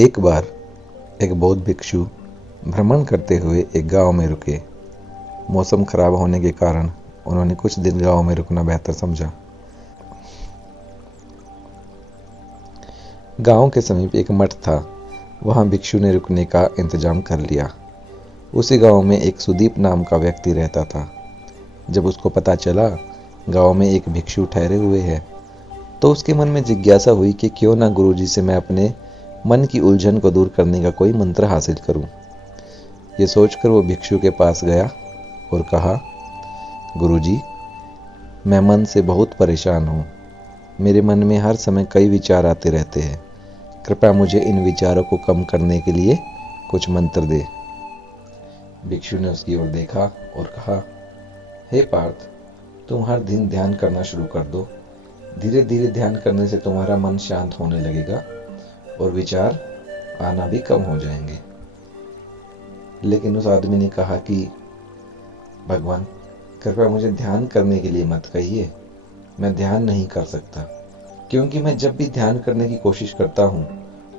एक बार एक बौद्ध भिक्षु भ्रमण करते हुए एक गांव में रुके। मौसम खराब होने के कारण उन्होंने कुछ दिन गांव में रुकना बेहतर समझा। गांव के समीप एक मठ था। वहां भिक्षु ने रुकने का इंतजाम कर लिया। उसी गांव में एक सुदीप नाम का व्यक्ति रहता था। जब उसको पता चला गांव में एक भिक्षु ठहरे हुए हैं, तो उसके मन में जिज्ञासा हुई कि क्यों ना गुरुजी से मैं अपने मन की उलझन को दूर करने का कोई मंत्र हासिल करूं। ये सोचकर वो भिक्षु के पास गया और कहा, गुरुजी, मैं मन से बहुत परेशान हूं। मेरे मन में हर समय कई विचार आते रहते हैं। कृपया मुझे इन विचारों को कम करने के लिए कुछ मंत्र दे। भिक्षु ने उसकी ओर देखा और कहा, हे पार्थ, तुम हर दिन ध्यान करना शुरू कर दो। धीरे धीरे ध्यान करने से तुम्हारा मन शांत होने लगेगा और विचार आना भी कम हो जाएंगे। लेकिन उस आदमी ने कहा कि भगवान, कृपया मुझे ध्यान करने के लिए मत कहिए। मैं ध्यान नहीं कर सकता, क्योंकि मैं जब भी ध्यान करने की कोशिश करता हूँ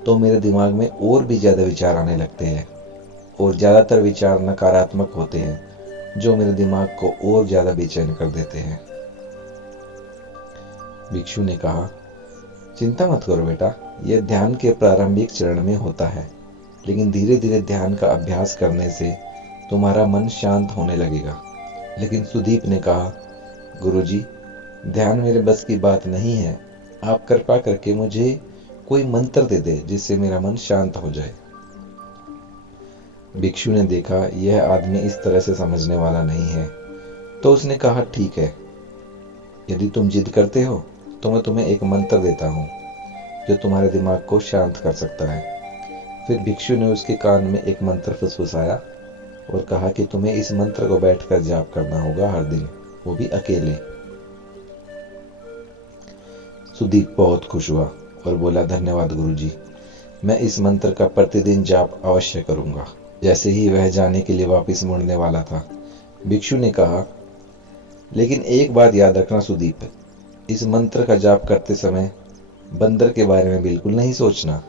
तो मेरे दिमाग में और भी ज्यादा विचार आने लगते हैं और ज्यादातर विचार नकारात्मक होते हैं, जो मेरे दिमाग को और ज्यादा बेचैन कर देते हैं। भिक्षु ने कहा, चिंता मत करो बेटा, यह ध्यान के प्रारंभिक चरण में होता है, लेकिन धीरे धीरे ध्यान का अभ्यास करने से तुम्हारा मन शांत होने लगेगा। लेकिन सुदीप ने कहा, गुरुजी, ध्यान मेरे बस की बात नहीं है। आप कृपा करके मुझे कोई मंत्र दे दे जिससे मेरा मन शांत हो जाए। भिक्षु ने देखा यह आदमी इस तरह से समझने वाला नहीं है, तो उसने कहा, ठीक है, यदि तुम जिद करते हो तो मैं तुम्हें एक मंत्र देता हूँ जो तुम्हारे दिमाग को शांत कर सकता है। फिर भिक्षु ने उसके कान में एक मंत्र फुसफुसाया और कहा कि तुम्हें इस मंत्र को बैठकर जाप करना होगा हर दिन, वो भी अकेले। सुदीप बहुत खुश हुआ और बोला, धन्यवाद गुरुजी, मैं इस मंत्र का प्रतिदिन जाप अवश्य करूंगा। जैसे ही वह जाने के लिए वापस मुड़ने वाला था, भिक्षु ने कहा, लेकिन एक बात याद रखना सुदीप, इस मंत्र का जाप करते समय बंदर के बारे में बिल्कुल नहीं सोचना,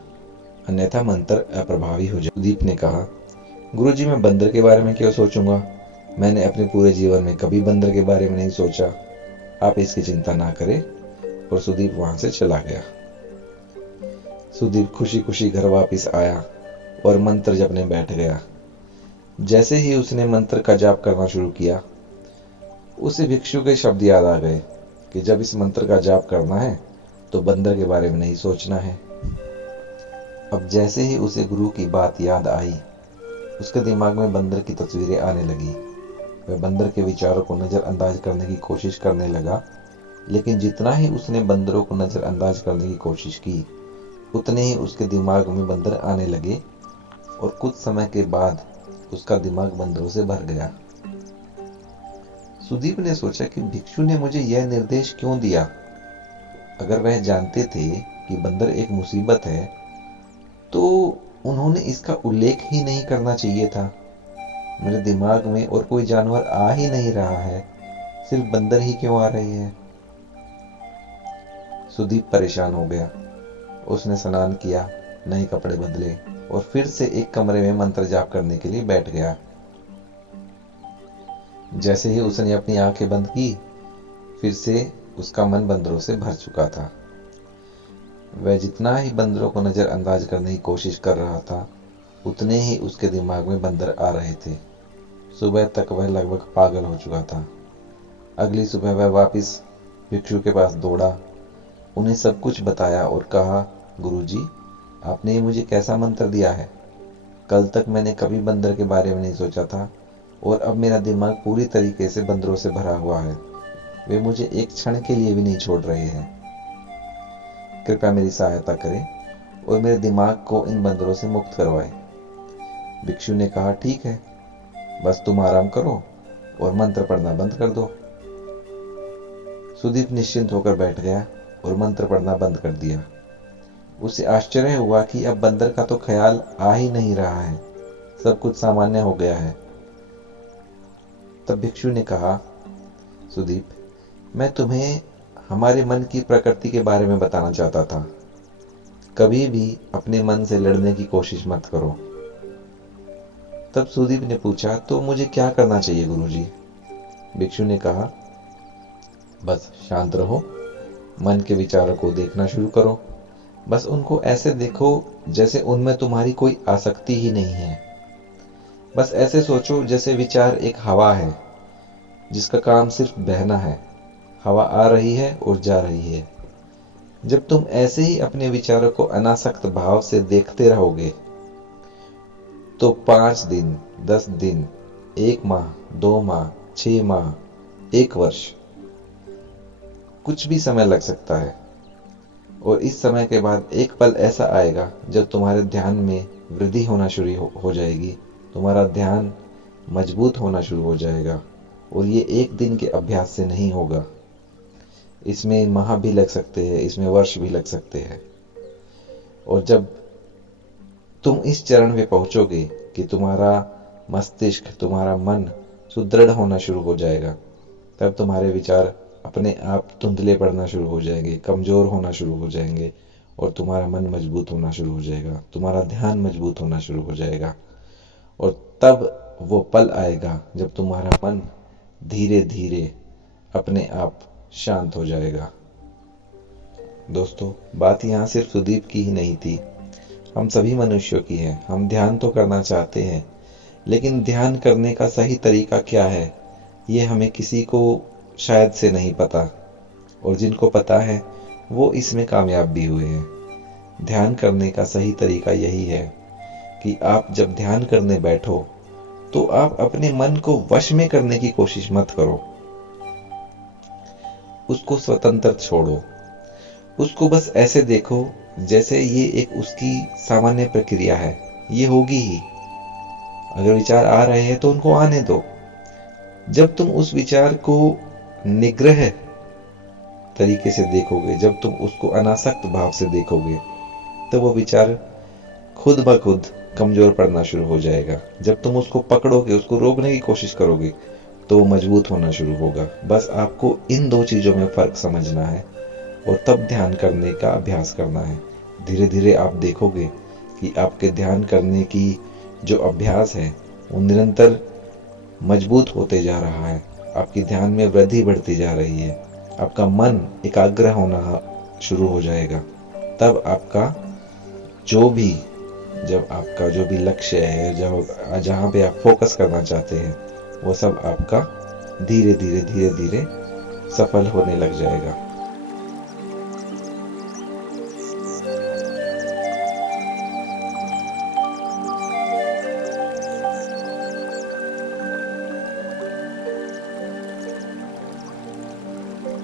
अन्यथा मंत्र अप्रभावी हो जाए। सुदीप ने कहा, गुरुजी, मैं बंदर के बारे में क्यों सोचूंगा? मैंने अपने पूरे जीवन में कभी बंदर के बारे में नहीं सोचा। आप इसकी चिंता ना करें। और सुदीप वहां से चला गया। सुदीप खुशी खुशी घर वापस आया और मंत्र जपने बैठ गया। जैसे ही उसने मंत्र का जाप करना शुरू किया, उसे भिक्षु के शब्द याद आ गए कि जब इस मंत्र का जाप करना है तो बंदर के बारे में नहीं सोचना है। अब जैसे ही उसे गुरु की बात याद आई, उसके दिमाग में बंदर की तस्वीरें आने लगी। वह बंदर के विचारों को नजरअंदाज करने की कोशिश करने लगा, लेकिन जितना ही उसने बंदरों को नजरअंदाज करने की कोशिश की, उतने ही उसके दिमाग में बंदर आने लगे और कुछ समय के बाद उसका दिमाग बंदरों से भर गया। सुदीप ने सोचा कि भिक्षु ने मुझे यह निर्देश क्यों दिया? अगर वह जानते थे कि बंदर एक मुसीबत है, तो उन्होंने इसका उल्लेख ही नहीं करना चाहिए था। मेरे दिमाग में और कोई जानवर आ ही नहीं रहा है, सिर्फ बंदर ही क्यों आ रहे हैं? सुदीप परेशान हो गया। उसने स्नान किया, नए कपड़े बदले और फिर से एक कमरे में मंत्र जाप करने के लिए बैठ गया। जैसे ही उसने अपनी आंखें बंद की, फिर से उसका मन बंदरों से भर चुका था। वह जितना ही बंदरों को नजरअंदाज करने की कोशिश कर रहा था, उतने ही उसके दिमाग में बंदर आ रहे थे। सुबह तक वह लगभग पागल हो चुका था। अगली सुबह वह वापस भिक्षु के पास दौड़ा, उन्हें सब कुछ बताया और कहा, गुरुजी, आपने मुझे कैसा मंत्र दिया है? कल तक मैंने कभी बंदर के बारे में नहीं सोचा था और अब मेरा दिमाग पूरी तरीके से बंदरों से भरा हुआ है। वे मुझे एक क्षण के लिए भी नहीं छोड़ रहे हैं। कृपया मेरी सहायता करें और मेरे दिमाग को इन बंदरों से मुक्त करवाएं। भिक्षु ने कहा, ठीक है, बस तुम आराम करो और मंत्र पढ़ना बंद कर दो। सुदीप निश्चिंत होकर बैठ गया और मंत्र पढ़ना बंद कर दिया। उसे आश्चर्य हुआ कि अब बंदर का तो ख्याल आ ही नहीं रहा है, सब कुछ सामान्य हो गया है। तब भिक्षु ने कहा, सुदीप, मैं तुम्हें हमारे मन की प्रकृति के बारे में बताना चाहता था। कभी भी अपने मन से लड़ने की कोशिश मत करो। तब सुदीप ने पूछा, तो मुझे क्या करना चाहिए गुरुजी? भिक्षु ने कहा, बस शांत रहो, मन के विचारों को देखना शुरू करो। बस उनको ऐसे देखो जैसे उनमें तुम्हारी कोई आसक्ति ही नहीं है। बस ऐसे सोचो जैसे विचार एक हवा है जिसका काम सिर्फ बहना है। हवा आ रही है और जा रही है। जब तुम ऐसे ही अपने विचारों को अनासक्त भाव से देखते रहोगे तो 5 दिन, 10 दिन, 1 माह, 2 माह, 6 माह, 1 वर्ष, कुछ भी समय लग सकता है। और इस समय के बाद एक पल ऐसा आएगा जब तुम्हारे ध्यान में वृद्धि होना शुरू हो जाएगी। तुम्हारा ध्यान मजबूत होना शुरू हो जाएगा। और ये एक दिन के अभ्यास से नहीं होगा। इसमें माह भी लग सकते हैं, इसमें वर्ष भी लग सकते हैं। और जब तुम इस चरण में पहुंचोगे कि तुम्हारा मस्तिष्क, तुम्हारा मन सुदृढ़ होना शुरू हो जाएगा, तब तुम्हारे विचार अपने आप धुंधले पड़ना शुरू हो जाएंगे, कमजोर होना शुरू हो जाएंगे और तुम्हारा मन मजबूत होना शुरू हो जाएगा, तुम्हारा ध्यान मजबूत होना शुरू हो जाएगा। और तब वो पल आएगा जब तुम्हारा मन धीरे धीरे अपने आप शांत हो जाएगा। दोस्तों, बात यहाँ सिर्फ सुदीप की ही नहीं थी, हम सभी मनुष्यों की है। हम ध्यान तो करना चाहते हैं, लेकिन ध्यान करने का सही तरीका क्या है ये हमें किसी को शायद से नहीं पता। और जिनको पता है वो इसमें कामयाब भी हुए हैं। ध्यान करने का सही तरीका यही है कि आप जब ध्यान करने बैठो तो आप अपने मन को वश में करने की कोशिश मत करो। उसको स्वतंत्र छोड़ो। उसको बस ऐसे देखो जैसे ये एक उसकी सामान्य प्रक्रिया है, ये होगी ही। अगर विचार आ रहे हैं तो उनको आने दो। जब तुम उस विचार को निग्रह तरीके से देखोगे, जब तुम उसको अनासक्त भाव से देखोगे, तो वो विचार खुद ब खुद कमजोर पड़ना शुरू हो जाएगा। जब तुम उसको पकड़ोगे, उसको रोकने की कोशिश करोगे, तो वो मजबूत होना शुरू होगा। बस आपको इन 2 चीजों में फर्क समझना है और तब ध्यान करने का अभ्यास करना है। धीरे धीरे आप देखोगे कि आपके ध्यान करने की जो अभ्यास है वो निरंतर मजबूत होते जा रहा है। आपकी ध्यान में वृद्धि बढ़ती जा रही है। आपका मन एकाग्र होना शुरू हो जाएगा। तब आपका जो भी लक्ष्य है, जहाँ पे आप फोकस करना चाहते हैं, वो सब आपका धीरे धीरे सफल होने लग जाएगा।